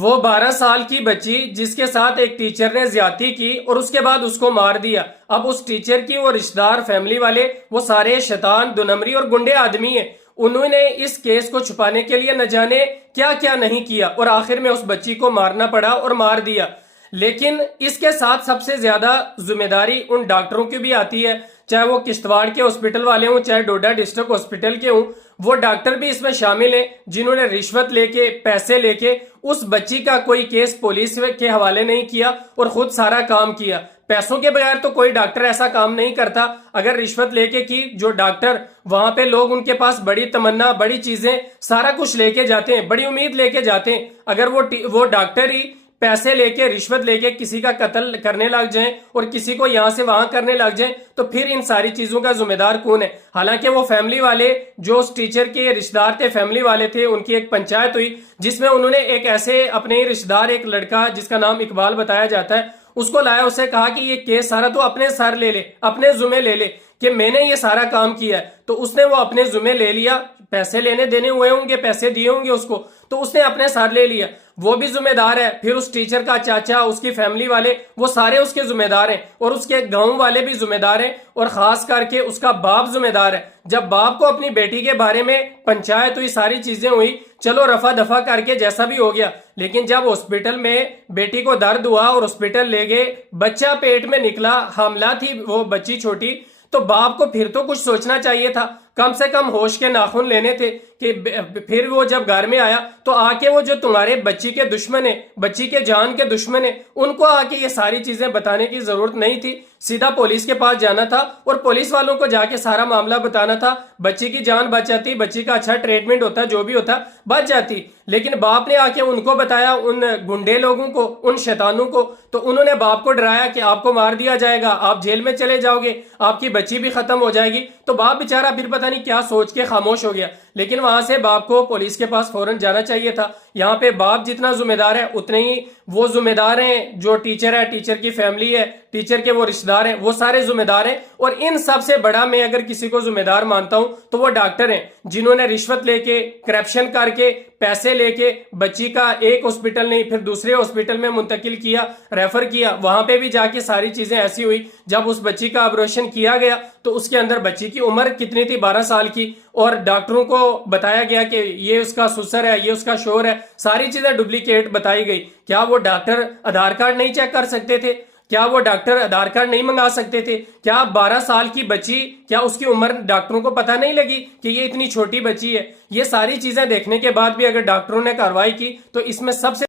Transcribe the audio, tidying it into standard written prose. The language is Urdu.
وہ 12 سال کی بچی جس کے ساتھ ایک ٹیچر نے زیادتی کی اور اس کے بعد اس کو مار دیا۔ اب اس ٹیچر کی وہ رشتہ دار، فیملی والے، وہ سارے شیطان، دو نمبری اور گنڈے آدمی ہیں۔ انہوں نے اس کیس کو چھپانے کے لیے نہ جانے کیا کیا نہیں کیا، اور آخر میں اس بچی کو مارنا پڑا اور مار دیا۔ لیکن اس کے ساتھ سب سے زیادہ ذمہ داری ان ڈاکٹروں کی بھی آتی ہے، چاہے وہ کشتواڑ کے ہاسپٹل والے ہوں، چاہے ڈوڈا ڈسٹرکٹ ہاسپٹل کے ہوں۔ وہ ڈاکٹر بھی اس میں شامل ہیں جنہوں نے رشوت لے کے، پیسے لے کے اس بچی کا کوئی کیس پولیس کے حوالے نہیں کیا اور خود سارا کام کیا۔ پیسوں کے بغیر تو کوئی ڈاکٹر ایسا کام نہیں کرتا، اگر رشوت لے کے کی جو ڈاکٹر، وہاں پہ لوگ ان کے پاس بڑی تمنا، بڑی چیزیں، سارا کچھ لے کے جاتے ہیں، بڑی امید لے کے جاتے ہیں۔ اگر وہ ڈاکٹر ہی پیسے لے کے، رشوت لے کے کسی کا قتل کرنے لگ جائیں اور کسی کو یہاں سے وہاں کرنے لگ جائیں، تو پھر ان ساری چیزوں کا ذمہ دار کون ہے؟ حالانکہ وہ فیملی والے جو اس ٹیچر کے رشتہ دار تھے، فیملی والے تھے، ان کی ایک پنچایت ہوئی جس میں انہوں نے ایک ایسے اپنے رشتہ دار، ایک لڑکا جس کا نام اقبال بتایا جاتا ہے، اس کو لایا، اسے کہا کہ یہ کیس سارا تو اپنے سر لے لے، اپنے ذمہ لے لے کہ میں نے یہ سارا کام کیا ہے۔ تو اس نے وہ اپنے ذمہ لے لیا، پیسے لینے دینے ہوئے ہوں گے، پیسے دیے ہوں گے اس کو، تو اس نے اپنے سر لے لیا، وہ بھی ذمہ دار ہے۔ پھر اس ٹیچر کا چاچا، اس کی فیملی والے، وہ سارے اس کے ذمہ دار ہیں، اور اس کے گاؤں والے بھی ذمہ دار ہیں، اور خاص کر کے اس کا باپ ذمہ دار ہے۔ جب باپ کو اپنی بیٹی کے بارے میں پنچایت ہوئی، ساری چیزیں ہوئی، چلو رفع دفع کر کے جیسا بھی ہو گیا، لیکن جب ہاسپٹل میں بیٹی کو درد ہوا اور ہاسپٹل لے گئے، بچہ پیٹ میں نکلا، حاملہ تھی وہ بچی چھوٹی، تو باپ کو پھر تو کچھ سوچنا چاہیے تھا، کم سے کم ہوش کے ناخن لینے تھے کہ پھر وہ جب گھر میں آیا تو آ کے وہ جو تمہارے بچی کے دشمن ہیں، بچی کے جان کے دشمن ہیں، ان کو آ کے یہ ساری چیزیں بتانے کی ضرورت نہیں تھی۔ سیدھا پولیس کے پاس جانا تھا اور پولیس والوں کو جا کے سارا معاملہ بتانا تھا، بچی کی جان بچ جاتی، بچی کا اچھا ٹریٹمنٹ ہوتا، جو بھی ہوتا بچ جاتی۔ لیکن باپ نے آ کے ان کو بتایا، ان گنڈے لوگوں کو، ان شیطانوں کو، تو انہوں نے باپ کو ڈرایا کہ آپ کو مار دیا جائے گا، آپ جیل میں چلے جاؤ گے، آپ کی بچی بھی ختم ہو جائے گی۔ تو باپ بیچارہ پھر پتہ نہیں کیا سوچ کے خاموش ہو گیا، لیکن وہاں سے باپ کو پولیس کے پاس فوراً جانا چاہیے تھا۔ یہاں پہ باپ جتنا ذمہ دار ہے اتنے ہی وہ ذمہ دار ہیں جو ٹیچر ہے، ٹیچر کی فیملی ہے، ٹیچر کے وہ رشتہ دار ہیں، وہ سارے ذمہ دار ہیں۔ اور ان سب سے بڑا میں اگر کسی کو ذمہ دار مانتا ہوں تو وہ ڈاکٹر ہیں، جنہوں نے رشوت لے کے، کرپشن کر کے، پیسے لے کے بچی کا ایک ہاسپٹل نہیں پھر دوسرے ہاسپٹل میں منتقل کیا، ریفر کیا، وہاں پہ بھی جا کے ساری چیزیں ایسی ہوئی۔ جب اس بچی کا آپریشن کیا گیا تو اس کے اندر بچی کی عمر کتنی تھی؟ 12 سال کی، اور ڈاکٹروں کو بتایا گیا کہ یہ اس کا سسر ہے، یہ اس کا شوہر ہے، ساری چیزیں ڈپلیکیٹ بتائی گئی۔ کیا وہ ڈاکٹر آدھار کارڈ نہیں چیک کر سکتے تھے؟ کیا وہ ڈاکٹر آدھار کارڈ نہیں منگا سکتے تھے؟ کیا 12 سال کی بچی، کیا اس کی عمر ڈاکٹروں کو پتہ نہیں لگی کہ یہ اتنی چھوٹی بچی ہے؟ یہ ساری چیزیں دیکھنے کے بعد بھی اگر ڈاکٹروں نے کارروائی کی تو اس میں سب سے